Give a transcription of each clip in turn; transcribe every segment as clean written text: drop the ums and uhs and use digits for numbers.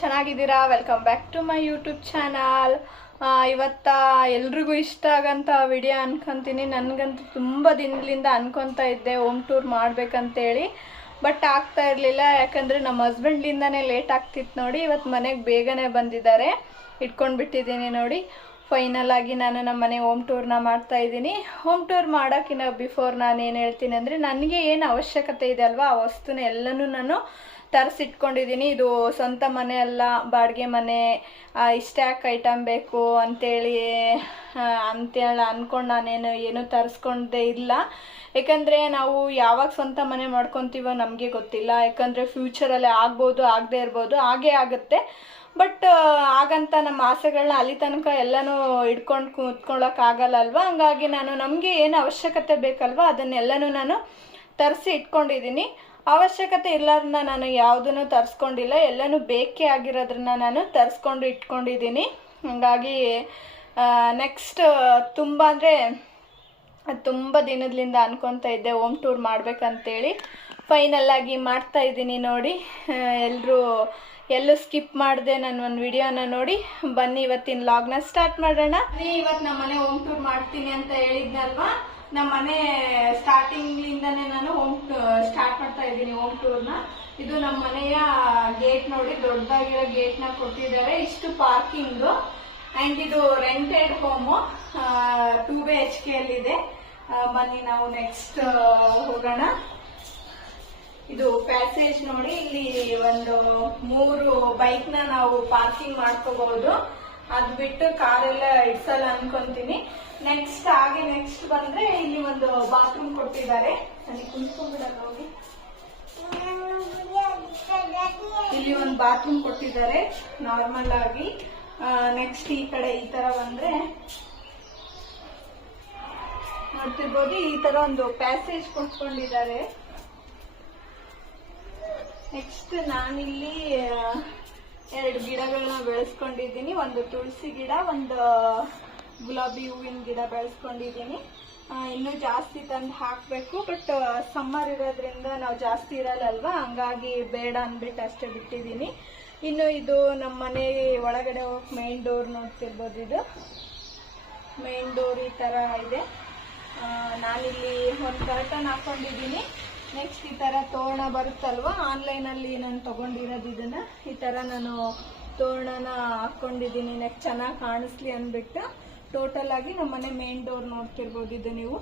ಚೆನ್ನಾಗಿದ್ದೀರಾ? Welcome back to my YouTube channel. ಇವತ್ತ ಎಲ್ರಿಗೂ ಇಷ್ಟ ಆಗಂತ ವಿಡಿಯೋ ಅನ್ಕೊಂತೀನಿ. ನನಗಂತೂ ತುಂಬ ದಿನದಿಂದ ಅನ್ಕೊತಾ ಇದ್ದೆ ಹೋಮ್ ಟೂರ್ ಮಾಡ್ಬೇಕಂತೇಳಿ, ಬಟ್ ಆಗ್ತಾ ಇರಲಿಲ್ಲ. ಯಾಕಂದರೆ ನಮ್ಮ ಹಸ್ಬೆಂಡ್ಲಿಂದನೇ ಲೇಟ್ ಆಗ್ತಿತ್ತು ನೋಡಿ. ಇವತ್ತು ಮನೆಗೆ ಬೇಗನೆ ಬಂದಿದ್ದಾರೆ, ಇಟ್ಕೊಂಡು ಬಿಟ್ಟಿದ್ದೀನಿ ನೋಡಿ. ಫೈನಲ್ ಆಗಿ ನಾನು ನಮ್ಮ ಮನೆ ಹೋಮ್ ಟೂರ್ನ ಮಾಡ್ತಾ ಇದ್ದೀನಿ. ಹೋಮ್ ಟೂರ್ ಮಾಡೋಕ್ಕಿಂತ ಬಿಫೋರ್ ನಾನು ಏನು ಹೇಳ್ತೀನಿ ಅಂದರೆ, ನನಗೆ ಏನು ಅವಶ್ಯಕತೆ ಇದೆ ಅಲ್ವಾ, ಆ ವಸ್ತುನ ಎಲ್ಲನೂ ನಾನು ತರಿಸಿಟ್ಕೊಂಡಿದ್ದೀನಿ. ಇದು ಸ್ವಂತ ಮನೆ ಅಲ್ಲ, ಬಾಡಿಗೆ ಮನೆ. ಇಷ್ಟ್ಯಾಕೆ ಐಟಮ್ ಬೇಕು ಅಂತೇಳಿ ಅಂದ್ಕೊಂಡು ನಾನೇನು ತರಿಸ್ಕೊಂಡೇ ಇಲ್ಲ. ಯಾಕಂದರೆ ನಾವು ಯಾವಾಗ ಸ್ವಂತ ಮನೆ ಮಾಡ್ಕೊತೀವೋ ನಮಗೆ ಗೊತ್ತಿಲ್ಲ. ಯಾಕಂದರೆ ಫ್ಯೂಚರಲ್ಲಿ ಆಗ್ಬೋದು, ಆಗದೆ ಇರ್ಬೋದು, ಹಾಗೇ ಆಗುತ್ತೆ. ಬಟ್ ಹಾಗಂತ ನಮ್ಮ ಆಸೆಗಳನ್ನ ಅಲ್ಲಿ ತನಕ ಎಲ್ಲನೂ ಹಿಡ್ಕೊಂಡು ಕೂತ್ಕೊಳ್ಳೋಕ್ಕಾಗಲ್ಲ ಅಲ್ವಾ. ಹಂಗಾಗಿ ನಮಗೆ ಏನು ಅವಶ್ಯಕತೆ ಬೇಕಲ್ವ ಅದನ್ನೆಲ್ಲನೂ ನಾನು ತರಿಸಿ ಇಟ್ಕೊಂಡಿದ್ದೀನಿ. ಅವಶ್ಯಕತೆ ಇಲ್ಲಾರನ್ನ ನಾನು ಯಾವುದನ್ನು ತರಿಸ್ಕೊಂಡಿಲ್ಲ, ಎಲ್ಲನೂ ಬೇಕೇ ಆಗಿರೋದ್ರನ್ನ ನಾನು ತರಿಸ್ಕೊಂಡು ಇಟ್ಕೊಂಡಿದ್ದೀನಿ. ಹಾಗಾಗಿ ನೆಕ್ಸ್ಟ್ ತುಂಬ ದಿನದಿಂದ ಅನ್ಕೊತಾ ಇದ್ದೆ ಹೋಮ್ ಟೂರ್ ಮಾಡ್ಬೇಕಂತೇಳಿ. ಫೈನಲ್ ಆಗಿ ಮಾಡ್ತಾ ಇದ್ದೀನಿ ನೋಡಿ. ಎಲ್ಲೂ ಸ್ಕಿಪ್ ಮಾಡಿದೆ ನಾನು ಒಂದು ವಿಡಿಯೋನ ನೋಡಿ. ಬನ್ನಿ ಇವತ್ತಿನ ಲಾಗ್ನ ಸ್ಟಾರ್ಟ್ ಮಾಡೋಣ. ಇವತ್ತು ನಮ್ಮ ಮನೆ ಹೋಮ್ ಟೂರ್ ಮಾಡ್ತೀನಿ ಅಂತ ಹೇಳಿದ್ನಲ್ವಾ. ನಮ್ಮ ಮನೆ ಸ್ಟಾರ್ಟಿಂಗ್ಲಿಂದಾನೇ ನಾನು ಸ್ಟಾರ್ಟ್ ಮಾಡ್ತಾ ಇದ್ದೀನಿ ಹೋಮ್ ಟೂರ್ನ. ಇದು ನಮ್ಮ ಮನೆಯ ಗೇಟ್ ನೋಡಿ, ದೊಡ್ಡದಾಗಿರೋ ಗೇಟ್ನ ಕೊಟ್ಟಿದ್ದಾರೆ. ಇಷ್ಟು ಪಾರ್ಕಿಂಗು. ಆ್ಯಂಡ್ ಇದು ರೆಂಟೆಡ್ ಹೋಮು, 2 BHK ಅಲ್ಲಿದೆ. ಬನ್ನಿ ನಾವು ನೆಕ್ಸ್ಟ್ ಹೋಗೋಣ. ಇದು ಪ್ಯಾಸೇಜ್ ನೋಡಿ, ಇಲ್ಲಿ ಒಂದು 3 ಬೈಕ್ನ ನಾವು ಪಾರ್ಕಿಂಗ್ ಮಾಡ್ಕೋಬಹುದು. ಅದ್ ಬಿಟ್ಟು ಕಾರೆಲ್ಲ ಇಡ್ಸಲ್ಲ ಅನ್ಕೊಂತೀನಿ. ನೆಕ್ಸ್ಟ್ ಬಂದ್ರೆ ಇಲ್ಲಿ ಒಂದು ಬಾತ್ರೂಮ್ ಕೊಟ್ಟಿದ್ದಾರೆ. ಅಲ್ಲಿ ಕುಂತ್ಕೊಂಡ್ಬಿಡಲ್ಲ ಹೋಗಿ. ಇಲ್ಲಿ ಒಂದು ಬಾತ್ರೂಮ್ ಕೊಟ್ಟಿದ್ದಾರೆ ನಾರ್ಮಲ್ ಆಗಿ. ನೆಕ್ಸ್ಟ್ ಈ ಕಡೆ ಈ ತರ ಬಂದ್ರೆ ನೋಡ್ತಿರ್ಬೋದು, ಈ ತರ ಒಂದು ಪ್ಯಾಸೇಜ್ ಕೊಟ್ಕೊಂಡಿದ್ದಾರೆ. ನೆಕ್ಸ್ಟ್ ನಾನಿಲ್ಲಿ 2 ಗಿಡಗಳನ್ನ ಬೆಳೆಸ್ಕೊಂಡಿದ್ದೀನಿ. ಒಂದು ತುಳಸಿ ಗಿಡ, ಒಂದು ಗುಲಾಬಿ ಹೂವಿನ ಗಿಡ ಬೆಳೆಸ್ಕೊಂಡಿದ್ದೀನಿ. ಇನ್ನೂ ಜಾಸ್ತಿ ತಂದು ಹಾಕಬೇಕು. ಬಟ್ ಸಮ್ಮರ್ ಇರೋದ್ರಿಂದ ನಾವು ಜಾಸ್ತಿ ಇರಲ್ಲಲ್ವಾ, ಹಂಗಾಗಿ ಬೇಡ ಅಂದ್ಬಿಟ್ಟು ಅಷ್ಟೇ ಬಿಟ್ಟಿದ್ದೀನಿ. ಇನ್ನು ಇದು ನಮ್ಮ ಮನೆ ಒಳಗಡೆ ಹೋಗಿ ಮೇನ್ ಡೋರ್ ನೋಡ್ತಿರ್ಬೋದು. ಇದು ಮೇನ್ ಡೋರ್ ಈ ಥರ ಇದೆ. ನಾನಿಲ್ಲಿ ಒಂದು ಕರ್ಟನ್ ಹಾಕ್ಕೊಂಡಿದ್ದೀನಿ. ನೆಕ್ಸ್ಟ್ ಈ ಥರ ತೋರಣ ಬರುತ್ತಲ್ವಾ, ಆನ್ಲೈನಲ್ಲಿ ನಾನು ತೊಗೊಂಡಿರೋದು. ಇದನ್ನು ಈ ಥರ ನಾನು ತೋರಣನ ಹಾಕ್ಕೊಂಡಿದ್ದೀನಿ, ನೆಕ್ಸ್ಟ್ ಚೆನ್ನಾಗಿ ಕಾಣಿಸ್ಲಿ ಅಂದ್ಬಿಟ್ಟು. ಟೋಟಲ್ ಆಗಿ ನಮ್ಮ ಮನೆ ಮೇನ್ ಡೋರ್ ನೋಡ್ತಿರ್ಬೋದು ಇದು ನೀವು.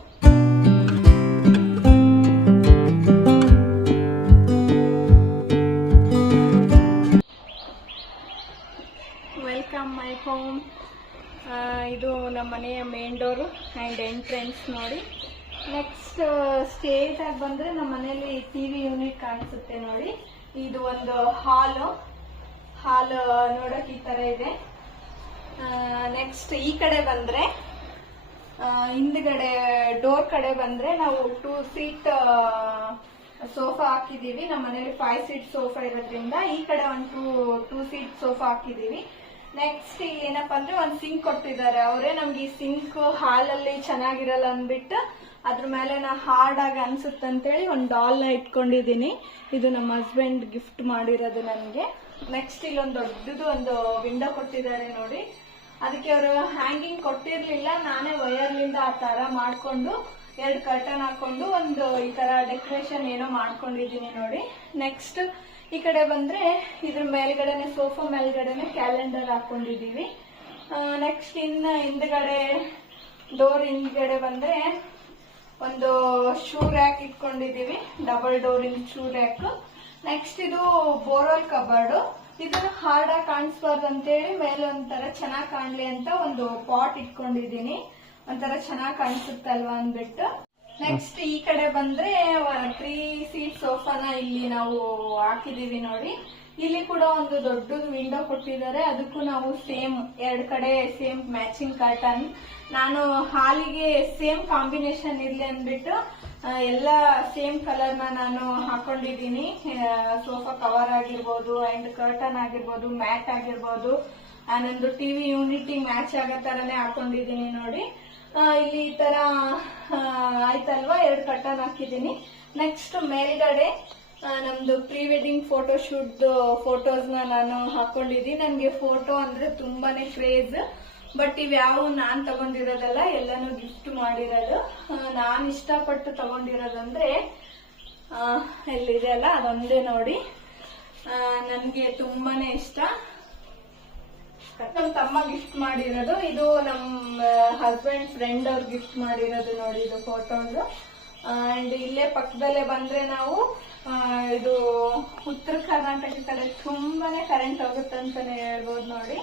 Welcome my home. ಇದು ನಮ್ಮ ಮನೆಯ ಮೇನ್ ಡೋರು ಆ್ಯಂಡ್ ಎಂಟ್ರೆನ್ಸ್ ನೋಡಿ. ನೆಕ್ಸ್ಟ್ ಸ್ಟೇಟ್ ಆಗಿ ಬಂದ್ರೆ ನಮ್ಮ ಮನೆಯಲ್ಲಿ TV ಯೂನಿಟ್ ಕಾಣಿಸುತ್ತೆ ನೋಡಿ. ಇದು ಒಂದು ಹಾಲ್ ನೋಡಕ್ ಈ ತರ ಇದೆ. ನೆಕ್ಸ್ಟ್ ಈ ಕಡೆ ಬಂದ್ರೆ ಹಿಂದ್ಗಡೆ ಡೋರ್ ಕಡೆ ಬಂದ್ರೆ ನಾವು 2 ಸೀಟ್ ಸೋಫಾ ಹಾಕಿದೀವಿ. ನಮ್ಮ ಮನೇಲಿ 5 ಸೀಟ್ ಸೋಫಾ ಇರೋದ್ರಿಂದ ಈ ಕಡೆ ಒಂದು 2 ಸೀಟ್ ಸೋಫಾ ಹಾಕಿದೀವಿ. ನೆಕ್ಸ್ಟ್ ಏನಪ್ಪಾ ಅಂದ್ರೆ ಒಂದು ಸಿಂಕ್ ಕೊಟ್ಟಿದ್ದಾರೆ ಅವರೇ. ನಮ್ಗೆ ಈ ಸಿಂಕ್ ಹಾಲಲ್ಲಿ ಚೆನ್ನಾಗಿರಲ್ಲ ಅಂದ್ಬಿಟ್ಟು ಅದ್ರ ಮೇಲೆ ಹಾರ್ಡ್ ಆಗಿ ಅನ್ಸುತ್ತಂತೇಳಿ ಒಂದು ಡಾಲ್ನ ಇಟ್ಕೊಂಡಿದ್ದೀನಿ. ಇದು ನಮ್ಮ ಹಸ್ಬೆಂಡ್ ಗಿಫ್ಟ್ ಮಾಡಿರೋದು ನನಗೆ. ನೆಕ್ಸ್ಟ್ ಇಲ್ಲೊಂದು ದೊಡ್ಡದು ಒಂದು ವಿಂಡೋ ಕೊಟ್ಟಿದ್ದಾರೆ ನೋಡಿ. ಅದಕ್ಕೆ ಅವರು ಹ್ಯಾಂಗಿಂಗ್ ಕೊಟ್ಟಿರ್ಲಿಲ್ಲ, ನಾನೇ ವಯರ್ಲಿಂದ ಆ ತರ ಮಾಡ್ಕೊಂಡು 2 ಕರ್ಟನ್ ಹಾಕೊಂಡು ಒಂದು ಈ ತರ ಡೆಕೋರೇಷನ್ ಏನೋ ಮಾಡ್ಕೊಂಡಿದ್ದೀನಿ ನೋಡಿ. ನೆಕ್ಸ್ಟ್ ಈ ಕಡೆ ಬಂದ್ರೆ ಇದ್ರ ಮೇಲ್ಗಡೆನೆ ಸೋಫಾ ಮೇಲ್ಗಡೆನೆ ಕ್ಯಾಲೆಂಡರ್ ಹಾಕೊಂಡಿದೀವಿ. ನೆಕ್ಸ್ಟ್ ಹಿಂದ್ಗಡೆ ಡೋರ್ ಹಿಂದ್ಗಡೆ ಬಂದ್ರೆ ಒಂದು ಶೂ ರ್ಯಾಕ್ ಇಟ್ಕೊಂಡಿದೀವಿ, ಡಬಲ್ ಡೋರಿನ ಶೂ ರ್ಯಾಕ್. ನೆಕ್ಸ್ಟ್ ಇದು ಬೋರ್ವೆಲ್ ಕಬರ್ಡ್. ಇದನ್ನು ಹಾರ್ಡ್ ಆಗಿ ಕಾಣಿಸ್ಬಾರ್ದು ಅಂತೇಳಿ ಮೇಲೆ ಒಂಥರ ಚೆನ್ನಾಗಿ ಕಾಣ್ಲಿ ಅಂತ ಒಂದು ಪಾಟ್ ಇಟ್ಕೊಂಡಿದೀನಿ, ಒಂಥರ ಚೆನ್ನಾಗಿ ಕಾಣಿಸುತ್ತಲ್ವಾ ಅಂದ್ಬಿಟ್ಟು. ನೆಕ್ಸ್ಟ್ ಈ ಕಡೆ ಬಂದ್ರೆ 3 ಸೀಟ್ ಸೋಫಾನ ಇಲ್ಲಿ ನಾವು ಹಾಕಿದೀವಿ ನೋಡಿ. ಇಲ್ಲಿ ಕೂಡ ಒಂದು ದೊಡ್ಡದು ವಿಂಡೋ ಕೊಟ್ಟಿದ್ದಾರೆ. ಅದಕ್ಕೂ ನಾವು ಸೇಮ್ 2 ಕಡೆ ಸೇಮ್ ಮ್ಯಾಚಿಂಗ್ ಕರ್ಟನ್. ನಾನು ಹಾಲಿಗೆ ಸೇಮ್ ಕಾಂಬಿನೇಷನ್ ಇರ್ಲಿ ಅಂದ್ಬಿಟ್ಟು ಎಲ್ಲ ಸೇಮ್ ಕಲರ್ನ ನಾನು ಹಾಕೊಂಡಿದ್ದೀನಿ. ಸೋಫಾ ಕವರ್ ಆಗಿರ್ಬೋದು ಅಂಡ್ ಕರ್ಟನ್ ಆಗಿರ್ಬೋದು, ಮ್ಯಾಟ್ ಆಗಿರ್ಬೋದು, ನಂದು TV ಯೂನಿಟ್ ಮ್ಯಾಚ್ ಆಗೋ ತರನೇ ಹಾಕೊಂಡಿದ್ದೀನಿ ನೋಡಿ. ಇಲ್ಲಿ ಈ ತರ ಆಯ್ತಲ್ವಾ, 2 ಕರ್ಟನ್ ಹಾಕಿದ್ದೀನಿ. ನೆಕ್ಸ್ಟ್ ಮೇಲ್ಗಡೆ ನಮ್ದು ಪ್ರೀ ವೆಡ್ಡಿಂಗ್ ಫೋಟೋ ಶೂಟ್ ಫೋಟೋಸ್ನ ನಾನು ಹಾಕೊಂಡಿದ್ದೀನಿ. ನನಗೆ ಫೋಟೋ ಅಂದ್ರೆ ತುಂಬಾನೇ ಕ್ರೇಜ್. ಬಟ್ ಇವ್ಯಾವು ನಾನ್ ತಗೊಂಡಿರೋದಲ್ಲ, ಎಲ್ಲಾನು ಗಿಫ್ಟ್ ಮಾಡಿರೋದು. ನಾನು ಇಷ್ಟಪಟ್ಟು ತಗೊಂಡಿರೋದಂದ್ರೆ ಎಲ್ಲಿದೆ ಅಲ್ಲ ಅದೊಂದೇ ನೋಡಿ. ನನ್ಗೆ ತುಂಬಾನೇ ಇಷ್ಟ. ನಮ್ ತಮ್ಮ ಗಿಫ್ಟ್ ಮಾಡಿರೋದು ಇದು. ನಮ್ಮ ಹಸ್ಬೆಂಡ್ ಫ್ರೆಂಡ್ ಅವ್ರು ಗಿಫ್ಟ್ ಮಾಡಿರೋದು ನೋಡಿ ಇದು ಫೋಟೋಸ್. ಅಂಡ್ ಇಲ್ಲೇ ಪಕ್ಕದಲ್ಲೇ ಬಂದ್ರೆ ನಾವು ಇದು ಉತ್ತರ ಕರ್ನಾಟಕ ಕಡೆ ತುಂಬಾನೇ ಕರೆಂಟ್ ಹೋಗುತ್ತೆ ಅಂತಾನೆ ಹೇಳ್ಬೋದು ನೋಡಿ.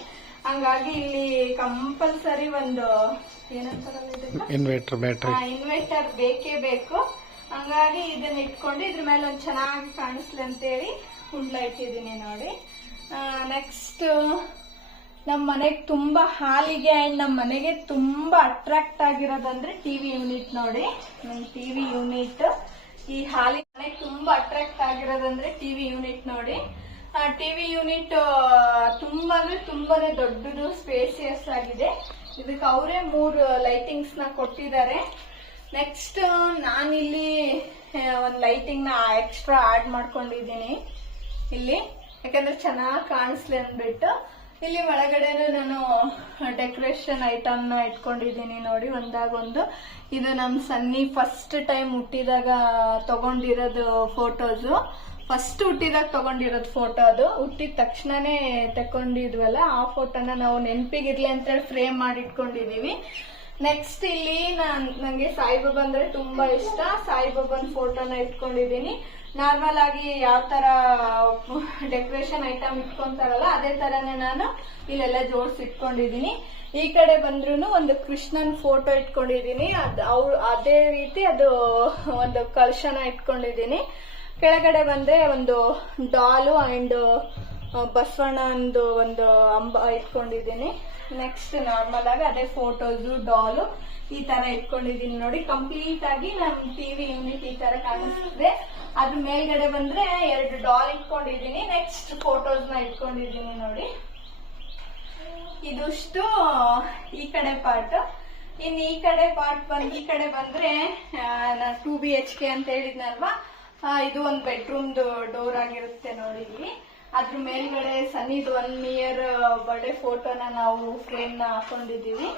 ಹಂಗಾಗಿ ಇಲ್ಲಿ ಕಂಪಲ್ಸರಿ ಒಂದು ಇನ್ವರ್ಟರ್ ಬೇಕೇ ಬೇಕು. ಹಂಗಾಗಿ ಇದನ್ನ ಇಟ್ಕೊಂಡು ಇದ್ರ ಮೇಲೆ ಒಂದು ಚೆನ್ನಾಗಿ ಕಾಣಿಸ್ಲಿ ಅಂತೇಳಿ ಕುಂಡ್ಲ ಇಟ್ಟಿದ್ದೀನಿ ನೋಡಿ. ನೆಕ್ಸ್ಟ್ ನಮ್ಮ ಮನೆಗೆ ತುಂಬಾ ಹಾಲಿಗೆ ಅಂಡ್ ನಮ್ಮ ಮನೆಗೆ ತುಂಬಾ ಅಟ್ರಾಕ್ಟ್ ಆಗಿರೋದಂದ್ರೆ ಟಿವಿ ಯೂನಿಟ್ ನೋಡಿ. ನಮ್ ಟಿವಿ ಯೂನಿಟ್ ಈ ಹಾಲಿ ಮನೆಗೆ ತುಂಬಾ ಅಟ್ರಾಕ್ಟ್ ಆಗಿರೋದಂದ್ರೆ ಟಿವಿ ಯೂನಿಟ್ ನೋಡಿ. ಟಿವಿ ಯೂನಿಟ್ ತುಂಬಾ ಅಂದ್ರೆ ತುಂಬಾನೇ ದೊಡ್ಡದು, ಸ್ಪೇಸಿಯಸ್ ಆಗಿದೆ. ಇದಕ್ಕೆ ಅವರೇ 3 ಲೈಟಿಂಗ್ಸ್ ನ ಕೊಟ್ಟಿದ್ದಾರೆ. ನೆಕ್ಸ್ಟ್ ನಾನಿಲ್ಲಿ ಒಂದು ಲೈಟಿಂಗ್ ನ ಎಕ್ಸ್ಟ್ರಾ ಆಡ್ ಮಾಡ್ಕೊಂಡಿದ್ದೀನಿ ಇಲ್ಲಿ, ಯಾಕಂದ್ರೆ ಚೆನ್ನಾಗಿ ಕಾಣಿಸ್ಲಿ ಅಂದ್ಬಿಟ್ಟು. ಇಲ್ಲಿ ಒಳಗಡೆನೂ ನಾನು ಡೆಕೋರೇಷನ್ ಐಟಮ್ ನ ಇಟ್ಕೊಂಡಿದ್ದೀನಿ ನೋಡಿ, ಒಂದಾಗೊಂದು. ಇದು ನಮ್ ಸನ್ನಿ ಫಸ್ಟ್ ಟೈಮ್ ಹುಟ್ಟಿದಾಗ ತಗೊಂಡಿರೋದು ಫೋಟೋಸ್. ಫಸ್ಟ್ ಹುಟ್ಟಿದಾಗ ತಗೊಂಡಿರೋದು ಫೋಟೋ ಅದು. ಹುಟ್ಟಿದ ತಕ್ಷಣನೇ ತಕೊಂಡಿದ್ವಲ್ಲ ಆ ಫೋಟೋನ ನಾವು ನೆನಪಿಗಿರ್ಲಿ ಅಂತೇಳಿ ಫ್ರೇಮ್ ಮಾಡಿ ಇಟ್ಕೊಂಡಿದೀವಿ. ನೆಕ್ಸ್ಟ್ ಇಲ್ಲಿ ನಂಗೆ ಸಾಯಿಬಾಬಾ ಅಂದ್ರೆ ತುಂಬಾ ಇಷ್ಟ. ಸಾಯಿಬಾಬಾನ್ ಫೋಟೋನ ಇಟ್ಕೊಂಡಿದೀನಿ. ನಾರ್ಮಲ್ ಆಗಿ ಯಾವ ತರ ಡೆಕೋರೇಷನ್ ಐಟಮ್ ಇಟ್ಕೊಂತಾರಲ್ಲ ಅದೇ ತರನೇ ನಾನು ಇಲ್ಲೆಲ್ಲ ಜೋಡಿಸಿ ಇಟ್ಕೊಂಡಿದೀನಿ. ಈ ಕಡೆ ಬಂದ್ರೂ ಒಂದು ಕೃಷ್ಣನ್ ಫೋಟೋ ಇಟ್ಕೊಂಡಿದೀನಿ. ಅದೇ ರೀತಿ ಅದು ಒಂದು ಕಲಶನ ಇಟ್ಕೊಂಡಿದೀನಿ. ಕೆಳಗಡೆ ಬಂದ್ರೆ ಒಂದು ಡಾಲು ಅಂಡ್ ಬಸವಣ್ಣಂದು ಒಂದು ಅಂಬ ಇಟ್ಕೊಂಡಿದ್ದೀನಿ. ನೆಕ್ಸ್ಟ್ ನಾರ್ಮಲ್ ಆಗಿ ಅದೇ ಫೋಟೋಸ್, ಡಾಲು ಈ ತರ ಇಟ್ಕೊಂಡಿದ್ದೀನಿ ನೋಡಿ. ಕಂಪ್ಲೀಟ್ ಆಗಿ ನಮ್ ಟಿವಿ ಯೂನಿಟ್ ಈ ತರ ಕಾಣಿಸ್ತದೆ. ಅದ್ರ ಮೇಲ್ಗಡೆ ಬಂದ್ರೆ 2 ಡಾಲ್ ಇಟ್ಕೊಂಡಿದ್ದೀನಿ. ನೆಕ್ಸ್ಟ್ ಫೋಟೋಸ್ ನ ಇಟ್ಕೊಂಡಿದ್ದೀನಿ ನೋಡಿ. ಇದಿಷ್ಟು ಈ ಕಡೆ ಪಾರ್ಟ್. ಇನ್ ಈ ಕಡೆ ಬಂದ್ರೆ 2 BHK ಅಂತ ಹೇಳಿದ್ನಲ್ವಾ, ಇದು ಒಂದು ಬೆಡ್ರೂಮ್ ಡೋರ್ ಆಗಿರುತ್ತೆ ನೋಡಿ. ಇಲ್ಲಿ ಅದ್ರ ಮೇಲ್ಗಡೆ ಸನ್ನಿದು 1 ಇಯರ್ ಬರ್ಡೇ ಫೋಟೋನ ನಾವು ಫ್ರೇಮ್ ನ ಹಾಕೊಂಡಿದೀವಿ.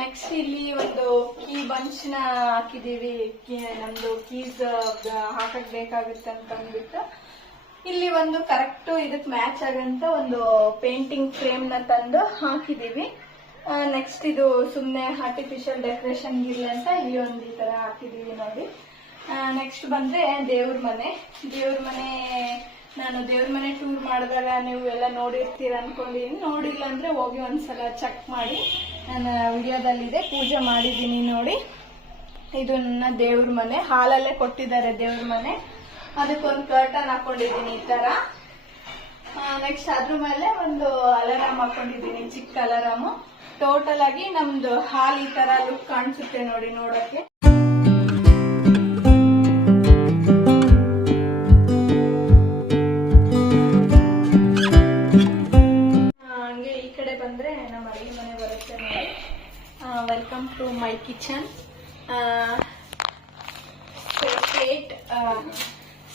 ನೆಕ್ಸ್ಟ್ ಇಲ್ಲಿ ಒಂದು ಕೀ ಬಂಚ್ ನ ಹಾಕಿದೀವಿ. ನಮ್ದು ಕೀಸ್ ಹಾಕಕ್ ಬೇಕಾಗುತ್ತೆ ಅಂತ ಅಂದ್ಬಿಟ್ಟು. ಇಲ್ಲಿ ಒಂದು ಕರೆಕ್ಟ್ ಇದಕ್ ಮ್ಯಾಚ್ ಆಗಂತ ಒಂದು ಪೇಂಟಿಂಗ್ ಫ್ರೇಮ್ ನ ತಂದು ಹಾಕಿದೀವಿ. ನೆಕ್ಸ್ಟ್ ಇದು ಸುಮ್ನೆ ಆರ್ಟಿಫಿಷಿಯಲ್ ಡೆಕೋರೇಷನ್ ಇರ್ಲಿ ಅಂತ ಇಲ್ಲಿ ಒಂದು ಈ ತರ ಹಾಕಿದೀವಿ ನೋಡಿ. ನೆಕ್ಸ್ಟ್ ಬಂದ್ರೆ ದೇವ್ರ ಮನೆ. ನಾನು ದೇವ್ರ ಮನೆ ಟೂರ್ ಮಾಡಿದಾಗ ನೀವು ಎಲ್ಲ ನೋಡಿರ್ತೀರ ಅನ್ಕೊಂಡಿದೀನಿ. ನೋಡಿಲ್ಲ ಅಂದ್ರೆ ಹೋಗಿ ಒಂದ್ಸಲ ಚೆಕ್ ಮಾಡಿ. ನಾನು ವಿಡಿಯೋದಲ್ಲಿದೆ, ಪೂಜೆ ಮಾಡಿದೀನಿ ನೋಡಿ. ಇದು ನನ್ನ ದೇವ್ರ ಮನೆ. ಹಾಲಲ್ಲೇ ಕೊಟ್ಟಿದ್ದಾರೆ ದೇವ್ರ ಮನೆ. ಅದಕ್ಕೊಂದು ಕರ್ಟನ್ ಹಾಕೊಂಡಿದೀನಿ ಈ ತರ. ನೆಕ್ಸ್ಟ್ ಅದ್ರ ಮೇಲೆ ಒಂದು ಅಲಾರಾಮ್ ಹಾಕೊಂಡಿದೀನಿ, ಚಿಕ್ಕ ಅಲಾರಾಮ್. ಟೋಟಲ್ ಆಗಿ ನಮ್ದು ಹಾಲ್ ಈ ತರ ಲುಕ್ ಕಾಣಿಸುತ್ತೆ ನೋಡಿ ನೋಡಕ್ಕೆ. ಹಂಗೆ ಈ ಕಡೆ ಬಂದ್ರೆ ನಮ್ಮ ಅಡಿಗೆ ಮನೆ ಬರುತ್ತೆ ನೋಡಿ. Welcome to my kitchen.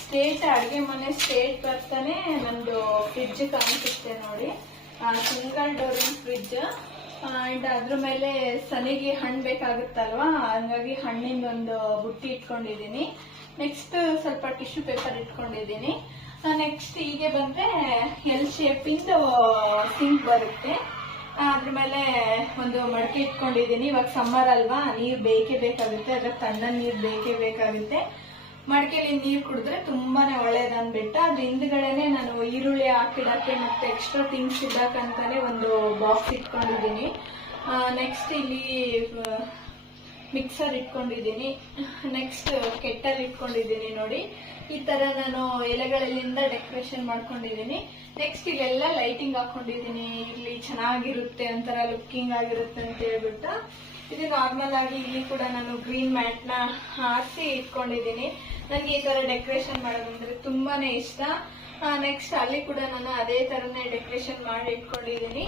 Straight ಅಡಿಗೆ ಮನೆ ಸ್ಟೇಟ್ ಬರ್ತಾನೆ ನಮ್ದು ಫ್ರಿಡ್ಜ್ ಕಾಣಿಸುತ್ತೆ ನೋಡಿ. Single ಡೋರಿನ fridge. ಅಂಡ್ ಅದ್ರ ಮೇಲೆ ಸನಿಗೆ ಹಣ್ಣು ಬೇಕಾಗುತ್ತಲ್ವಾ, ಹಂಗಾಗಿ ಹಣ್ಣಿನ ಒಂದು ಬುಟ್ಟಿ ಇಟ್ಕೊಂಡಿದೀನಿ. ನೆಕ್ಸ್ಟ್ ಸ್ವಲ್ಪ ಟಿಶ್ಯೂ ಪೇಪರ್ ಇಟ್ಕೊಂಡಿದೀನಿ. ನೆಕ್ಸ್ಟ್ ಹೀಗೆ ಬಂದ್ರೆ ಎಲ್ ಶೇಪಿಂದ ಸಿಂಕ್ ಬರುತ್ತೆ. ಅದ್ರ ಮೇಲೆ ಒಂದು ಮಡಕೆ ಇಟ್ಕೊಂಡಿದೀನಿ. ಇವಾಗ ಸಮ್ಮರ್ ಅಲ್ವಾ, ನೀರ್ ಬೇಕೇ ಬೇಕಾಗುತ್ತೆ. ಅದ್ರ ತಣ್ಣ ನೀರ್ ಬೇಕೇ ಬೇಕಾಗುತ್ತೆ. ಮಡಕೆಲಿ ನೀರ್ ಕುಡಿದ್ರೆ ತುಂಬಾನೇ ಒಳ್ಳೇದು ಅಂದ್ಬಿಟ್ಟು ಅದ್ರ ಹಿಂದ್ಗಡೆನೆ ನಾನು ಈರುಳ್ಳಿ ಹಾಕಿಡಕ್ಕೆ ಮತ್ತೆ ಎಕ್ಸ್ಟ್ರಾ ಥಿಂಗ್ಸ್ ಇಡಕ್ಕಂತಾನೆ ಒಂದು ಬಾಕ್ಸ್ ಇಟ್ಕೊಂಡಿದೀನಿ. ನೆಕ್ಸ್ಟ್ ಇಲ್ಲಿ ಮಿಕ್ಸರ್ ಇಟ್ಕೊಂಡಿದೀನಿ. ನೆಕ್ಸ್ಟ್ ಕೆಟ್ಟಲ್ ಇಟ್ಕೊಂಡಿದೀನಿ ನೋಡಿ. ಈ ತರ ನಾನು ಎಲೆಗಳಿಂದ ಡೆಕೋರೇಷನ್ ಮಾಡ್ಕೊಂಡಿದೀನಿ. ನೆಕ್ಸ್ಟ್ ಇಲ್ಲೆಲ್ಲ ಲೈಟಿಂಗ್ ಹಾಕೊಂಡಿದೀನಿ. ಇಲ್ಲಿ ಚೆನ್ನಾಗಿರುತ್ತೆ, ಒಂಥರ ಲುಕ್ಕಿಂಗ್ ಆಗಿರುತ್ತೆ ಅಂತ ಹೇಳ್ಬಿಟ್ಟು. ಇದು ನಾರ್ಮಲ್ ಆಗಿ ಇಲ್ಲಿ ಕೂಡ ನಾನು ಗ್ರೀನ್ ಮ್ಯಾಟ್ ನ ಹಾಕಿ ಇಟ್ಕೊಂಡಿದೀನಿ. ನನಗೆ ಈ ತರ ಡೆಕೋರೇಷನ್ ಮಾಡೋದಂದ್ರೆ ತುಂಬಾನೇ ಇಷ್ಟ. ನೆಕ್ಸ್ಟ್ ಅಲ್ಲಿ ಕೂಡ ನಾನು ಅದೇ ತರನೇ ಡೆಕೋರೇಷನ್ ಮಾಡಿ ಇಟ್ಕೊಂಡಿದೀನಿ.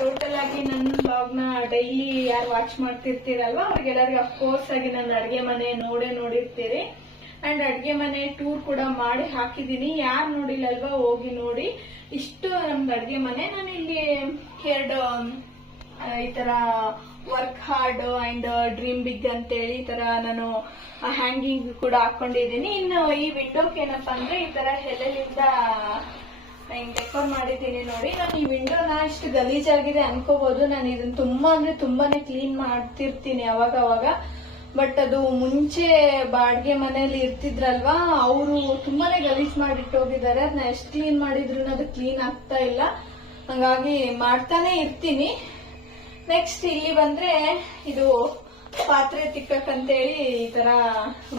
ಟೋಟಲ್ ಆಗಿ ನನ್ನ ಬ್ಲಾಗ್ ನ ಡೈಲಿ ಯಾರು ವಾಚ್ ಮಾಡ್ತಿರ್ತೀರಲ್ವಾ ಅವ್ರಿಗೆಲ್ಲರಿಗೂ ಅಫ್ಕೋರ್ಸ್ ಆಗಿ ನನ್ನ ಅಡಿಗೆ ಮನೆ ನೋಡಿರ್ತೀರಿ. ಅಂಡ್ ಅಡ್ಗೆ ಮನೆ ಟೂರ್ ಕೂಡ ಮಾಡಿ ಹಾಕಿದೀನಿ. ಯಾರು ನೋಡಿಲ್ಲ ಅಲ್ವಾ, ಹೋಗಿ ನೋಡಿ. ಇಷ್ಟು ನಮ್ದು ಅಡ್ಗೆ ಮನೆ. ನಾನು ಇಲ್ಲಿ 2 ಈ ತರ work hard and dream big ಅಂತೇಳಿ ಈ ತರ ನಾನು ಹ್ಯಾಂಗಿಂಗ್ ಕೂಡ ಹಾಕೊಂಡಿದೀನಿ. ಇನ್ನು ಈ ವಿಂಡೋಕ್ಕೆ ಏನಪ್ಪಾ ಅಂದ್ರೆ ಈ ತರ ಹೆಲೆಲಿಂದ ಹಿಂಗ್ ಡೆಕೋರ್ ಮಾಡಿದ್ದೀನಿ ನೋಡಿ. ನಾನು ಈ ವಿಂಡೋನ ಇಷ್ಟು ಗಲೀಜಾಗಿದೆ ಅನ್ಕೋಬಹುದು. ನಾನು ಇದನ್ನ ತುಂಬಾ ಅಂದ್ರೆ ತುಂಬಾನೇ ಕ್ಲೀನ್ ಮಾಡ್ತಿರ್ತೀನಿ ಅವಾಗ. ಬಟ್ ಅದು ಮುಂಚೆ ಬಾಡ್ಗೆ ಮನೇಲಿ ಇರ್ತಿದ್ರಲ್ವಾ, ಅವರು ತುಂಬಾನೇ ಗಲೀಜ್ ಮಾಡಿಟ್ಟು ಹೋಗಿದ್ದಾರೆ. ಅದನ್ನ ಎಷ್ಟು ಕ್ಲೀನ್ ಮಾಡಿದ್ರು ಅದು ಕ್ಲೀನ್ ಆಗ್ತಾ ಇಲ್ಲ. ಹಂಗಾಗಿ ಮಾಡ್ತಾನೆ ಇರ್ತೀನಿ. ನೆಕ್ಸ್ಟ್ ಇಲ್ಲಿ ಬಂದ್ರೆ ಇದು ಪಾತ್ರೆ ತಿಕ್ಕಕ್ಕಂತೇಳಿ ಈ ತರ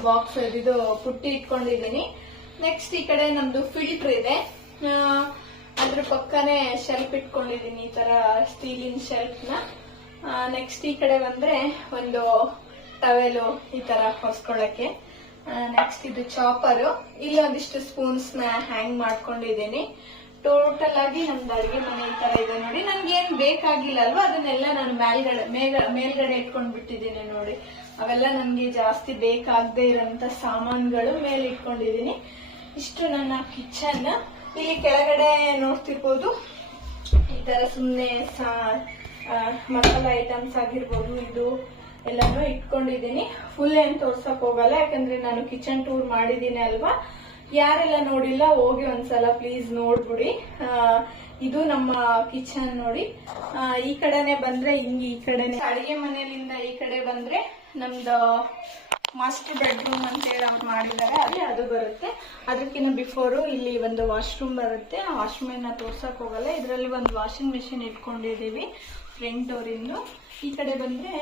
ಬಾಕ್ಸ್ ಇದು ಪುಟ್ಟಿ ಇಟ್ಕೊಂಡಿದೀನಿ. ನೆಕ್ಸ್ಟ್ ಈ ಕಡೆ ನಮ್ದು ಫಿಲ್ಟರ್ ಇದೆ. ಅದ್ರ ಪಕ್ಕನೆ ಶೆಲ್ಫ್ ಇಟ್ಕೊಂಡಿದೀನಿ, ಈ ತರ ಸ್ಟೀಲಿನ ಶೆಲ್ಫ್ ನ. ನೆಕ್ಸ್ಟ್ ಈ ಕಡೆ ಬಂದ್ರೆ ಒಂದು ಟವೆಲು ಈ ತರ ಹೊಸ್ಕೊಳಕ್ಕೆ. ನೆಕ್ಸ್ಟ್ ಇದು ಚಾಪರ್. ಇಲ್ಲಿ ಒಂದಿಷ್ಟು ಸ್ಪೂನ್ಸ್ ನ ಹ್ಯಾಂಗ್ ಮಾಡ್ಕೊಂಡಿದ್ದೀನಿ. ಟೋಟಲ್ ಆಗಿ ನಮ್ದು ಅಡಿಗೆ ಮನೆ ಈ ತರ ಇದೆ ನೋಡಿ. ನನ್ಗೆ ಏನ್ ಬೇಕಾಗಿಲ್ಲ ಅಲ್ವಾ, ಅದನ್ನೆಲ್ಲ ನಾನು ಮೇಲ್ಗಡೆ ಇಟ್ಕೊಂಡ್ ಬಿಟ್ಟಿದ್ದೀನಿ ನೋಡಿ. ಅವೆಲ್ಲ ನನ್ಗೆ ಜಾಸ್ತಿ ಬೇಕಾಗದೆ ಇರೋಂತ ಸಾಮಾನುಗಳು ಮೇಲೆ ಇಟ್ಕೊಂಡಿದೀನಿ. ಇಷ್ಟು ನನ್ನ ಕಿಚನ್. ಇಲ್ಲಿ ಕೆಳಗಡೆ ನೋಡ್ತಿರ್ಬೋದು ಈ ತರ ಸುಮ್ನೆ ಮಸಾಲಾ ಐಟಮ್ಸ್ ಆಗಿರ್ಬೋದು, ಇದು ಎಲ್ಲಾನು ಇಟ್ಕೊಂಡಿದೀನಿ. ಫುಲ್ ಏನ್ ತೋರ್ಸಕ್ ಹೋಗಲ್ಲ, ಯಾಕಂದ್ರೆ ನಾನು ಕಿಚನ್ ಟೂರ್ ಮಾಡಿದೀನಿ ಅಲ್ವಾ. ಯಾರೆಲ್ಲ ನೋಡಿಲ್ಲ ಹೋಗಿ ಒಂದ್ಸಲ ಪ್ಲೀಸ್ ನೋಡ್ಬಿಡಿ. ಇದು ನಮ್ಮ ಕಿಚನ್ ನೋಡಿ. ಈ ಕಡೆನೆ ಬಂದ್ರೆ ಹಿಂಗೆ, ಈ ಕಡೆನೆ ಅಡಿಗೆ ಮನೆಯಿಂದ ಈ ಕಡೆ ಬಂದ್ರೆ ನಮ್ದು ಮಾಸ್ಟರ್ ಬೆಡ್ರೂಮ್ ಅಂತ ಹೇಳಿ ಅವ್ರು ಮಾಡಿದ್ದಾರೆ, ಅಲ್ಲಿ ಅದು ಬರುತ್ತೆ. ಅದಕ್ಕಿಂತ ಬಿಫೋರು ಇಲ್ಲಿ ಒಂದು ವಾಶ್ರೂಮ್ ಬರುತ್ತೆ. ಆ ವಾಶ್ರೂಮ್ ತೋರ್ಸಕ್ ಹೋಗಲ್ಲ. ಇದರಲ್ಲಿ ಒಂದು ವಾಷಿಂಗ್ ಮಿಷಿನ್ ಇಟ್ಕೊಂಡಿದೀವಿ ಫ್ರಂಟ್ ಡೋರಿಂದು. ಈ ಕಡೆ ಬಂದ್ರೆ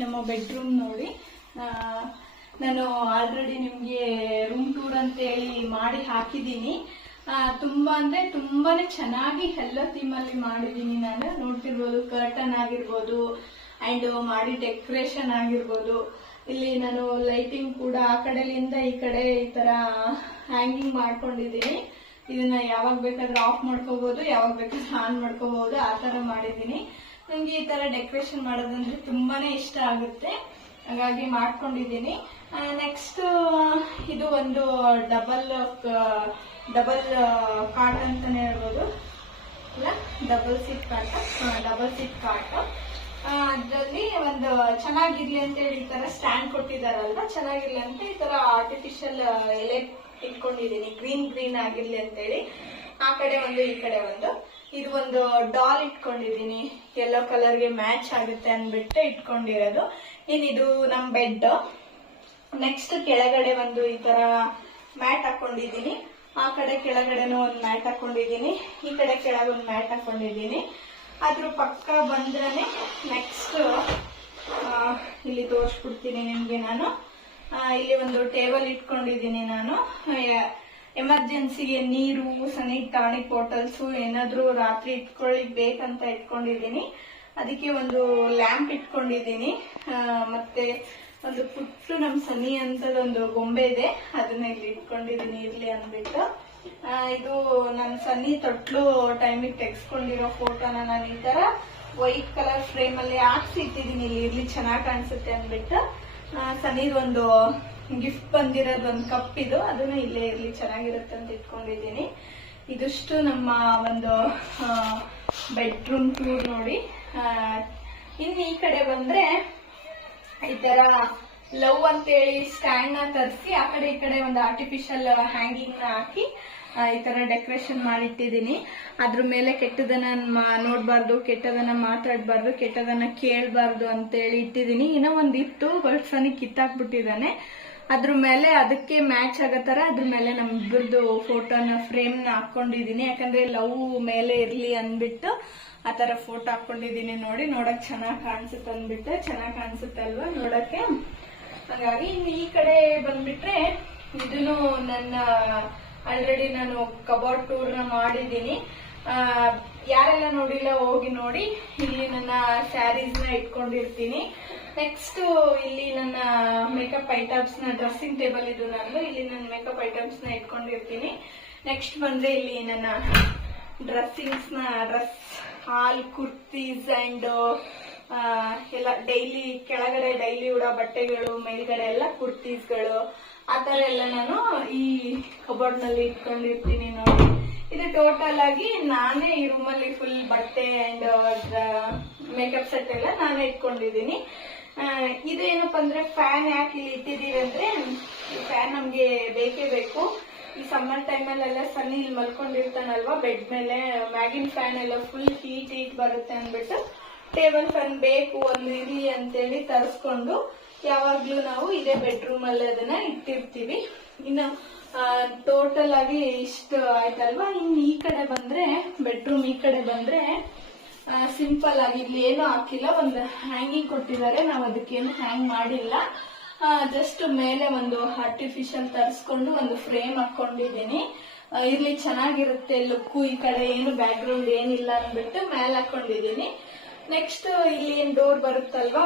ನಮ್ಮ ಬೆಡ್ರೂಮ್ ನೋಡಿ. ನಾನು ಆಲ್ರೆಡಿ ನಿಮ್ಗೆ ರೂಮ್ ಟೂರ್ ಅಂತ ಹೇಳಿ ಮಾಡಿ ಹಾಕಿದ್ದೀನಿ. ತುಂಬಾ ಅಂದ್ರೆ ತುಂಬಾನೇ ಚೆನ್ನಾಗಿ ಎಲ್ಲ ಥೀಮಲ್ಲಿ ಮಾಡಿದೀನಿ ನಾನು. ನೋಡ್ತಿರ್ಬೋದು ಕರ್ಟನ್ ಆಗಿರ್ಬೋದು ಅಂಡ್ ಮಾಡಿ ಡೆಕೋರೇಷನ್ ಆಗಿರ್ಬೋದು. ಇಲ್ಲಿ ನಾನು ಲೈಟಿಂಗ್ ಕೂಡ ಆ ಕಡೆಲಿಂದ ಈ ಕಡೆ ಈ ತರ ಹ್ಯಾಂಗಿಂಗ್ ಮಾಡ್ಕೊಂಡಿದೀನಿ. ಇದನ್ನ ಯಾವಾಗ ಬೇಕಾದ್ರೂ ಆಫ್ ಮಾಡ್ಕೋಬಹುದು, ಯಾವಾಗ ಬೇಕಾದ್ರೂ ಆನ್ ಮಾಡ್ಕೋಬಹುದು, ಆ ತರ ಮಾಡಿದೀನಿ. ನಂಗೆ ಈ ತರ ಡೆಕೋರೇಷನ್ ಮಾಡೋದಂದ್ರೆ ತುಂಬಾನೇ ಇಷ್ಟ ಆಗುತ್ತೆ, ಹಾಗಾಗಿ ಮಾಡ್ಕೊಂಡಿದ್ದೀನಿ. ನೆಕ್ಸ್ಟ್ ಇದು ಒಂದು ಡಬಲ್ ಕಾಟ್ ಅಂತಾನೆ ಹೇಳ್ಬೋದು, ಇಲ್ಲ ಡಬಲ್ ಸೀಟ್ ಕಾಟ್. ಅದರಲ್ಲಿ ಒಂದು ಚೆನ್ನಾಗಿರ್ಲಿ ಅಂತ ಹೇಳಿ ಈ ತರ ಸ್ಟ್ಯಾಂಡ್ ಕೊಟ್ಟಿದಾರಲ್ವಾ, ಚೆನ್ನಾಗಿರ್ಲಿ ಅಂತ ಈ ತರ ಆರ್ಟಿಫಿಷಿಯಲ್ ಎಲೆ ಇಟ್ಕೊಂಡಿದೀನಿ, ಗ್ರೀನ್ ಆಗಿರ್ಲಿ ಅಂತ ಹೇಳಿ. ಆ ಕಡೆ ಒಂದು ಈ ಕಡೆ ಒಂದು. ಇದು ಒಂದು ಡಾಲ್ ಇಟ್ಕೊಂಡಿದೀನಿ, ಯೆಲ್ಲೋ ಕಲರ್ಗೆ ಮ್ಯಾಚ್ ಆಗುತ್ತೆ ಅಂದ್ಬಿಟ್ಟು ಇಟ್ಕೊಂಡಿರೋದು. ಇದು ನಮ್ ಬೆಡ್. ನೆಕ್ಸ್ಟ್ ಕೆಳಗಡೆ ಒಂದು ಈ ತರ ಮ್ಯಾಟ್ ಹಾಕೊಂಡಿದೀನಿ. ಆ ಕಡೆ ಕೆಳಗಡೆನೂ ಒಂದು ಮ್ಯಾಟ್ ಹಾಕೊಂಡಿದೀನಿ, ಈ ಕಡೆ ಕೆಳಗೆ ಒಂದು ಮ್ಯಾಟ್ ಹಾಕೊಂಡಿದೀನಿ. ಅದ್ರ ಪಕ್ಕ ಬಂದ್ರೆ ನೆಕ್ಸ್ಟ್ ಇಲ್ಲಿ ತೋರಿಸ್ಬಿಡ್ತೀನಿ ನಿಮ್ಗೆ ನಾನು. ಇಲ್ಲಿ ಒಂದು ಟೇಬಲ್ ಇಟ್ಕೊಂಡಿದೀನಿ ನಾನು. ಎಮರ್ಜೆನ್ಸಿಗೆ ನೀರು, ಸನಿಟ್, ಟಾನಿಕ್ ಬಾಟಲ್ಸ್ ಏನಾದ್ರೂ ರಾತ್ರಿ ಇಟ್ಕೊಳ್ಳಿಕ್ ಬೇಕಂತ ಇಟ್ಕೊಂಡಿದೀನಿ. ಅದಕ್ಕೆ ಒಂದು ಲ್ಯಾಂಪ್ ಇಟ್ಕೊಂಡಿದೀನಿ. ಮತ್ತೆ ಒಂದು ಪುಟ್ಟು ನಮ್ ಸನಿ ಅಂತದೊಂದು ಗೊಂಬೆ ಇದೆ, ಅದನ್ನ ಇಲ್ಲಿ ಇಟ್ಕೊಂಡಿದೀನಿ ಇರ್ಲಿ ಅಂದ್ಬಿಟ್ಟು. ಇದು ನನ್ ಸನ್ನಿ ತೊಟ್ಲು ಟೈಮಿಗೆ ತೆಗೆಸ್ಕೊಂಡಿರೋ ಫೋಟೋನ ನಾನು ಈ ತರ ವೈಟ್ ಕಲರ್ ಫ್ರೇಮ್ ಅಲ್ಲಿ ಹಾಕ್ಸಿ ಇಟ್ಟಿದೀನಿ, ಇಲ್ಲಿ ಇರ್ಲಿ ಚೆನ್ನಾಗ್ ಕಾಣಿಸುತ್ತೆ ಅಂದ್ಬಿಟ್ಟು. ಸನಿದೊಂದು ಗಿಫ್ಟ್ ಬಂದಿರೋದು ಒಂದು ಕಪ್ ಇದು, ಅದನ್ನ ಇಲ್ಲೇ ಇರ್ಲಿ ಚೆನ್ನಾಗಿರುತ್ತೆ ಅಂತ ಇಟ್ಕೊಂಡಿದೀನಿ. ಇದಿಷ್ಟು ನಮ್ಮ ಒಂದು ಬೆಡ್ರೂಮ್ ಟೂರ್ ನೋಡಿ. ಇನ್ನು ಈ ಕಡೆ ಬಂದ್ರೆ ಈ ತರ ಲವ್ ಅಂತೇಳಿ ಸ್ಟ್ಯಾಂಡ್ ನ ತರಿಸಿ ಆ ಕಡೆ ಈ ಕಡೆ ಒಂದು ಆರ್ಟಿಫಿಷಿಯಲ್ ಹ್ಯಾಂಗಿಂಗ್ ನ ಹಾಕಿ ಈ ತರ ಡೆಕೋರೇಷನ್ ಮಾಡಿಟ್ಟಿದೀನಿ. ಅದ್ರ ಮೇಲೆ ಕೆಟ್ಟದನ್ನ ನೋಡ್ಬಾರ್ದು, ಕೆಟ್ಟದನ್ನ ಮಾತಾಡ್ಬಾರ್ದು, ಕೆಟ್ಟದನ್ನ ಕೇಳ್ಬಾರ್ದು ಅಂತೇಳಿ ಇಟ್ಟಿದೀನಿ. ಇನ್ನೂ ಒಂದಿತ್ತು ಬಟ್ ಸನಿ ಕಿತ್ತಾಕ್ಬಿಟ್ಟಿದ್ದಾನೆ. ಅದ್ರ ಮೇಲೆ ಅದಕ್ಕೆ ಮ್ಯಾಚ್ ಆಗತ್ತಾರ ಅದ್ರ ಮೇಲೆ ನಮ್ಮಿಬ್ಬರದು ಫೋಟೋನ ಫ್ರೇಮ್ ನ ಹಾಕೊಂಡಿದೀನಿ, ಯಾಕಂದ್ರೆ ಲವ್ ಮೇಲೆ ಇರ್ಲಿ ಅಂದ್ಬಿಟ್ಟು ಆ ತರ ಫೋಟೋ ಹಾಕೊಂಡಿದೀನಿ. ನೋಡಿ, ನೋಡಕ್ ಚೆನ್ನಾಗ್ ಕಾಣಿಸುತ್ತೆ ಅಂದ್ಬಿಟ್ಟು, ಚೆನ್ನಾಗ್ ಕಾಣಿಸುತ್ತೆ ಅಲ್ವಾ ನೋಡಕ್ಕೆ. ಹಾಗಾಗಿ ಇನ್ನು ಈ ಕಡೆ ಬಂದ್ಬಿಟ್ರೆ ಇದನ್ನು ನನ್ನ ಆಲ್ರೆಡಿ ನಾನು ಕಬೋರ್ಡ್ ಟೂರ್ ನ ಮಾಡಿದೀನಿ. ಯಾರೆಲ್ಲ ನೋಡಿಲ್ಲ ಹೋಗಿ ನೋಡಿ. ಇಲ್ಲಿ ನನ್ನ ಸ್ಯಾರೀಸ್ ನ ಇಟ್ಕೊಂಡಿರ್ತೀನಿ. ನೆಕ್ಸ್ಟ್ ಇಲ್ಲಿ ನನ್ನ ಮೇಕಪ್ ಐಟಮ್ಸ್ ನ, ಡ್ರೆಸ್ಸಿಂಗ್ ಟೇಬಲ್ ಇದು ನಂದು, ಇಲ್ಲಿ ನನ್ನ ಮೇಕಪ್ ಐಟಮ್ಸ್ ನ ಇಟ್ಕೊಂಡಿರ್ತೀನಿ. ನೆಕ್ಸ್ಟ್ ಬಂದ್ರೆ ಇಲ್ಲಿ ನನ್ನ ಡ್ರೆಸ್ಸಿಂಗ್ಸ್ ನ, ಡ್ರೆಸ್ ಹಾಲ್ ಕುರ್ತೀಸ್ ಅಂಡ್ ಎಲ್ಲ ಡೈಲಿ ಕೆಳಗಡೆ ಡೈಲಿ ಉಡೋ ಬಟ್ಟೆಗಳು, ಮೇಲ್ಗಡೆ ಎಲ್ಲ ಕುರ್ತೀಸ್ಗಳು, ಆ ತರ ಎಲ್ಲ ನಾನು ಈ ಕಬೋರ್ಡ್ ನಲ್ಲಿ ಇಟ್ಕೊಂಡಿರ್ತೀನಿ ನೋಡಿ. ಇದು ಟೋಟಲ್ ಆಗಿ ನಾನೇ ಈ ರೂಮಲ್ಲಿ ಫುಲ್ ಬಟ್ಟೆ ಅಂಡ್ ಮೇಕಪ್ ಸೆಟ್ ಎಲ್ಲ ನಾನೇ ಇಟ್ಕೊಂಡಿದ್ದೀನಿ. ಇದೇನಪ್ಪ ಅಂದ್ರೆ ಫ್ಯಾನ್ ಯಾಕೆ ಇಲ್ಲಿ ಇಟ್ಟಿದೀವಿ ಅಂದ್ರೆ, ಈ ಫ್ಯಾನ್ ನಮ್ಗೆ ಬೇಕೇ ಬೇಕು. ಈ ಸಮ್ಮರ್ ಟೈಮಲ್ಲೆಲ್ಲ ಸನ್ನಿ ಇಲ್ಲಿ ಮಲ್ಕೊಂಡಿರ್ತಾನಲ್ವಾ ಬೆಡ್ ಮೇಲೆ, ಮ್ಯಾಗಿನ್ ಫ್ಯಾನ್ ಎಲ್ಲ ಫುಲ್ ಹೀಟ್ ಬರುತ್ತೆ ಅಂದ್ಬಿಟ್ಟು ಟೇಬಲ್ ಫ್ಯಾನ್ ಬೇಕು ಒಂದು ಇರ್ಲಿ ಅಂತೇಳಿ ತರಿಸ್ಕೊಂಡು ಯಾವಾಗ್ಲೂ ನಾವು ಇದೇ ಬೆಡ್ರೂಮ್ ಅಲ್ಲಿ ಅದನ್ನ ಇಟ್ಟಿರ್ತೀವಿ. ಇನ್ನು ಟೋಟಲ್ ಆಗಿ ಇಷ್ಟು ಆಯ್ತಲ್ವಾ. ಇನ್ನು ಈ ಕಡೆ ಬಂದ್ರೆ ಬೆಡ್ರೂಮ್ ಈ ಕಡೆ ಬಂದ್ರೆ ಸಿಂಪಲ್ ಆಗಿ ಇಲ್ಲಿ ಏನು ಹಾಕಿಲ್ಲ, ಒಂದು ಹ್ಯಾಂಗಿಂಗ್ ಕೊಟ್ಟಿದ್ದಾರೆ. ನಾವು ಅದಕ್ಕೇನು ಹ್ಯಾಂಗ್ ಮಾಡಿಲ್ಲ, ಜಸ್ಟ್ ಮೇಲೆ ಒಂದು ಆರ್ಟಿಫಿಷಿಯಲ್ ತರಿಸ್ಕೊಂಡು ಒಂದು ಫ್ರೇಮ್ ಹಾಕೊಂಡಿದ್ದೀನಿ. ಇರ್ಲಿ ಚೆನ್ನಾಗಿರುತ್ತೆ ಲುಕ್ಕು, ಈ ಕಡೆ ಏನು ಬ್ಯಾಕ್ ಗ್ರೌಂಡ್ ಏನಿಲ್ಲ ಅಂದ್ಬಿಟ್ಟು ಮೇಲೆ ಹಾಕೊಂಡಿದ್ದೀನಿ. ನೆಕ್ಸ್ಟ್ ಇಲ್ಲಿ ಏನ್ ಡೋರ್ ಬರುತ್ತಲ್ವಾ,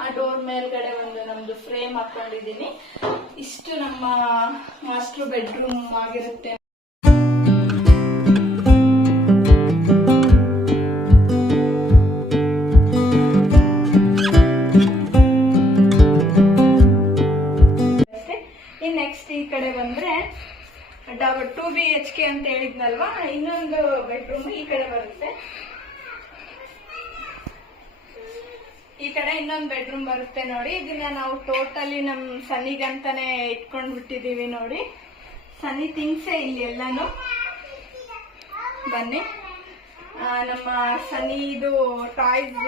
ಆ ಡೋರ್ ಮೇಲ್ಗಡೆ ಒಂದು ನಮ್ದು ಫ್ರೇಮ್ ಹಾಕೊಂಡಿದ್ದೀನಿ. ಇಷ್ಟು ನಮ್ಮ ಮಾಸ್ಟರ್ ಬೆಡ್ರೂಮ್ ಆಗಿರುತ್ತೆ. ನೆಕ್ಸ್ಟ್ ಈ ಕಡೆ ಬಂದ್ರೆ 2 BHK ಅಂತ ಹೇಳಿದ್ನಲ್ವಾ, ಇನ್ನೊಂದು ಬೆಡ್ರೂಮ್ ಈ ಕಡೆ ಬರುತ್ತೆ. ಈ ಕಡೆ ಇನ್ನೊಂದು ಬೆಡ್ರೂಮ್ ಬರುತ್ತೆ ನೋಡಿ. ಇದನ್ನ ನಾವು ಟೋಟಲಿ ನಮ್ ಸನಿಗಂತಾನೆ ಇಟ್ಕೊಂಡ್ ಬಿಟ್ಟಿದೀವಿ ನೋಡಿ. ಸನಿ ಥಿಂಗ್ಸೇ ಇಲ್ಲಿ ಎಲ್ಲಾನು. ಬನ್ನಿ, ನಮ್ಮ ಸನಿದು ಟಾಯ್ಸ್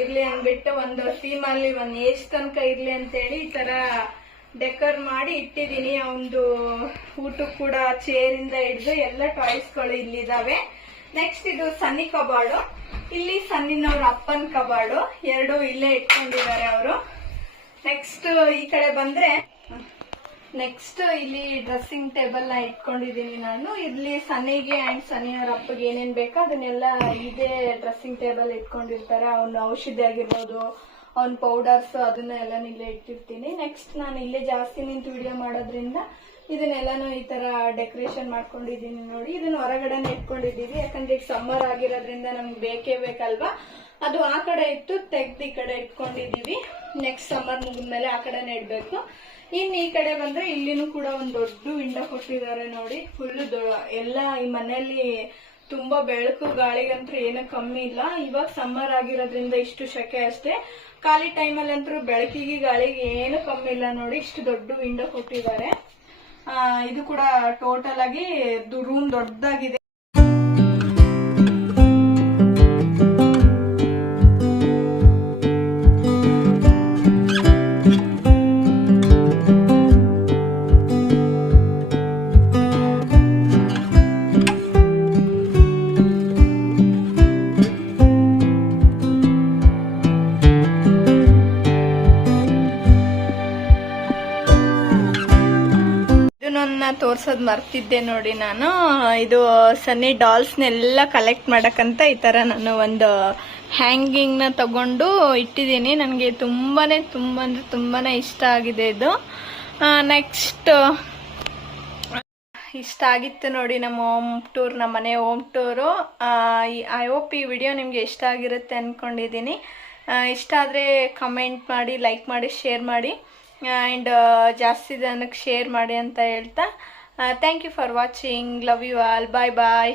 ಇರ್ಲಿ ಅಂದ್ಬಿಟ್ಟು ಒಂದು ಥೀಮ್ ಅಲ್ಲಿ ಒಂದು ಏಜ್ ತನಕ ಇರ್ಲಿ ಅಂತೇಳಿ ಈ ತರ ಡೆಕೋರ್ ಮಾಡಿ ಇಟ್ಟಿದೀನಿ. ಒಂದು ಊಟಕ್ಕೆ ಕೂಡ ಚೇರ್ ಇಂದ ಹಿಡಿದು ಎಲ್ಲ ಟಾಯ್ಸ್ಗಳು ಇಲ್ಲಿದಾವೆ. ನೆಕ್ಸ್ಟ್ ಇದು ಸನ್ನಿ ಕಬಾರ್ಡು. ಇಲ್ಲಿ ಸನ್ನಿನವ್ರ ಅಪ್ಪನ್ ಕಬಾರ್ಡು, ಎರಡು ಇಲ್ಲೇ ಇಟ್ಕೊಂಡಿದ್ದಾರೆ ಅವರು. ನೆಕ್ಸ್ಟ್ ಈ ಕಡೆ ಬಂದ್ರೆ ನೆಕ್ಸ್ಟ್ ಇಲ್ಲಿ ಡ್ರೆಸ್ಸಿಂಗ್ ಟೇಬಲ್ ನ ಇಟ್ಕೊಂಡಿದೀನಿ ನಾನು. ಇಲ್ಲಿ ಸನ್ನಿಗೆ ಅಂಡ್ ಸನ್ನಿಯವ್ರ ಅಪ್ಪಗೆ ಏನೇನ್ ಬೇಕೋ ಅದನ್ನೆಲ್ಲ ಇದೇ ಡ್ರೆಸ್ಸಿಂಗ್ ಟೇಬಲ್ ಇಟ್ಕೊಂಡಿರ್ತಾರೆ. ಅವನ ಔಷಧಿ ಆಗಿರ್ಬೋದು, ಅವ್ನ ಪೌಡರ್ಸ್, ಅದನ್ನ ಎಲ್ಲ ಇಲ್ಲೇ ಇಟ್ಟಿರ್ತೀನಿ. ನೆಕ್ಸ್ಟ್ ನಾನು ಇಲ್ಲೇ ಜಾಸ್ತಿ ನಿಂತು ವಿಡಿಯೋ ಮಾಡೋದ್ರಿಂದ ಇದನ್ನೆಲ್ಲಾನು ಈ ತರ ಡೆಕೋರೇಷನ್ ಮಾಡ್ಕೊಂಡಿದೀನಿ ನೋಡಿ. ಇದನ್ನ ಹೊರಗಡೆನೆ ಇಟ್ಕೊಂಡಿದೀವಿ, ಯಾಕಂದ್ರೆ ಈಗ ಸಮ್ಮರ್ ಆಗಿರೋದ್ರಿಂದ ನಮ್ಗೆ ಬೇಕೇ ಬೇಕಲ್ವಾ. ಅದು ಆ ಕಡೆ ಇತ್ತು, ತೆಗ್ದು ಈ ಕಡೆ ಇಟ್ಕೊಂಡಿದೀವಿ. ನೆಕ್ಸ್ಟ್ ಸಮ್ಮರ್ ಮುಗಿದ್ಮೇಲೆ ಆ ಕಡೆನೆ ಇಡ್ಬೇಕು. ಇನ್ ಈ ಕಡೆ ಬಂದ್ರೆ ಇಲ್ಲಿನೂ ಕೂಡ ಒಂದು ದೊಡ್ಡ ವಿಂಡೋ ಕೊಟ್ಟಿದ್ದಾರೆ ನೋಡಿ. ಫುಲ್ ಎಲ್ಲ ಈ ಮನೆಯಲ್ಲಿ ತುಂಬಾ ಬೆಳಕು ಗಾಳಿಗಂತೂ ಏನೂ ಕಮ್ಮಿ ಇಲ್ಲ. ಇವಾಗ ಸಮ್ಮರ್ ಆಗಿರೋದ್ರಿಂದ ಇಷ್ಟು ಶೆಕೆ ಅಷ್ಟೇ. ಖಾಲಿ ಟೈಮಲ್ಲಿ ಅಂತೂ ಬೆಳಕಿಗೆ ಗಾಳಿಗೆ ಏನು ಕಮ್ಮಿ ಇಲ್ಲ ನೋಡಿ. ಇಷ್ಟು ದೊಡ್ಡ ವಿಂಡೋ ಕೊಟ್ಟಿದ್ದಾರೆ. ಇದು ಕೂಡ ಟೋಟಲ್ ಆಗಿ ರೂಮ್ ದೊಡ್ಡದಾಗಿದೆ. ತೋರ್ಸೋದ್ ಮರ್ತಿದ್ದೆ ನೋಡಿ ನಾನು. ಇದು ಸನ್ನಿ ಡಾಲ್ಸ್ನೆಲ್ಲ ಕಲೆಕ್ಟ್ ಮಾಡಕ್ಕಂತ ಈ ತರ ನಾನು ಒಂದು ಹ್ಯಾಂಗಿಂಗ್ ನ ತಗೊಂಡು ಇಟ್ಟಿದ್ದೀನಿ. ನನಗೆ ತುಂಬಾನೇ ಇಷ್ಟ ಆಗಿದೆ ಇದು. ನೆಕ್ಸ್ಟ್ ಇಷ್ಟ ಆಗಿತ್ತು ನೋಡಿ ನಮ್ಮ ಹೋಮ್ ಟೂರ್, ನಮ್ಮ ಮನೆ ಹೋಮ್ ಟೂರು. ಐ ಹೋಪ್ ಈ ವಿಡಿಯೋ ನಿಮ್ಗೆ ಇಷ್ಟ ಆಗಿರುತ್ತೆ ಅನ್ಕೊಂಡಿದ್ದೀನಿ. ಇಷ್ಟ ಆದರೆ ಕಮೆಂಟ್ ಮಾಡಿ, ಲೈಕ್ ಮಾಡಿ, ಶೇರ್ ಮಾಡಿ ಆ್ಯಂಡ್ ಜಾಸ್ತಿ ಜನಕ್ಕೆ ಶೇರ್ ಮಾಡಿ ಅಂತ ಹೇಳ್ತಾ thank you for watching. Love you all. Bye bye.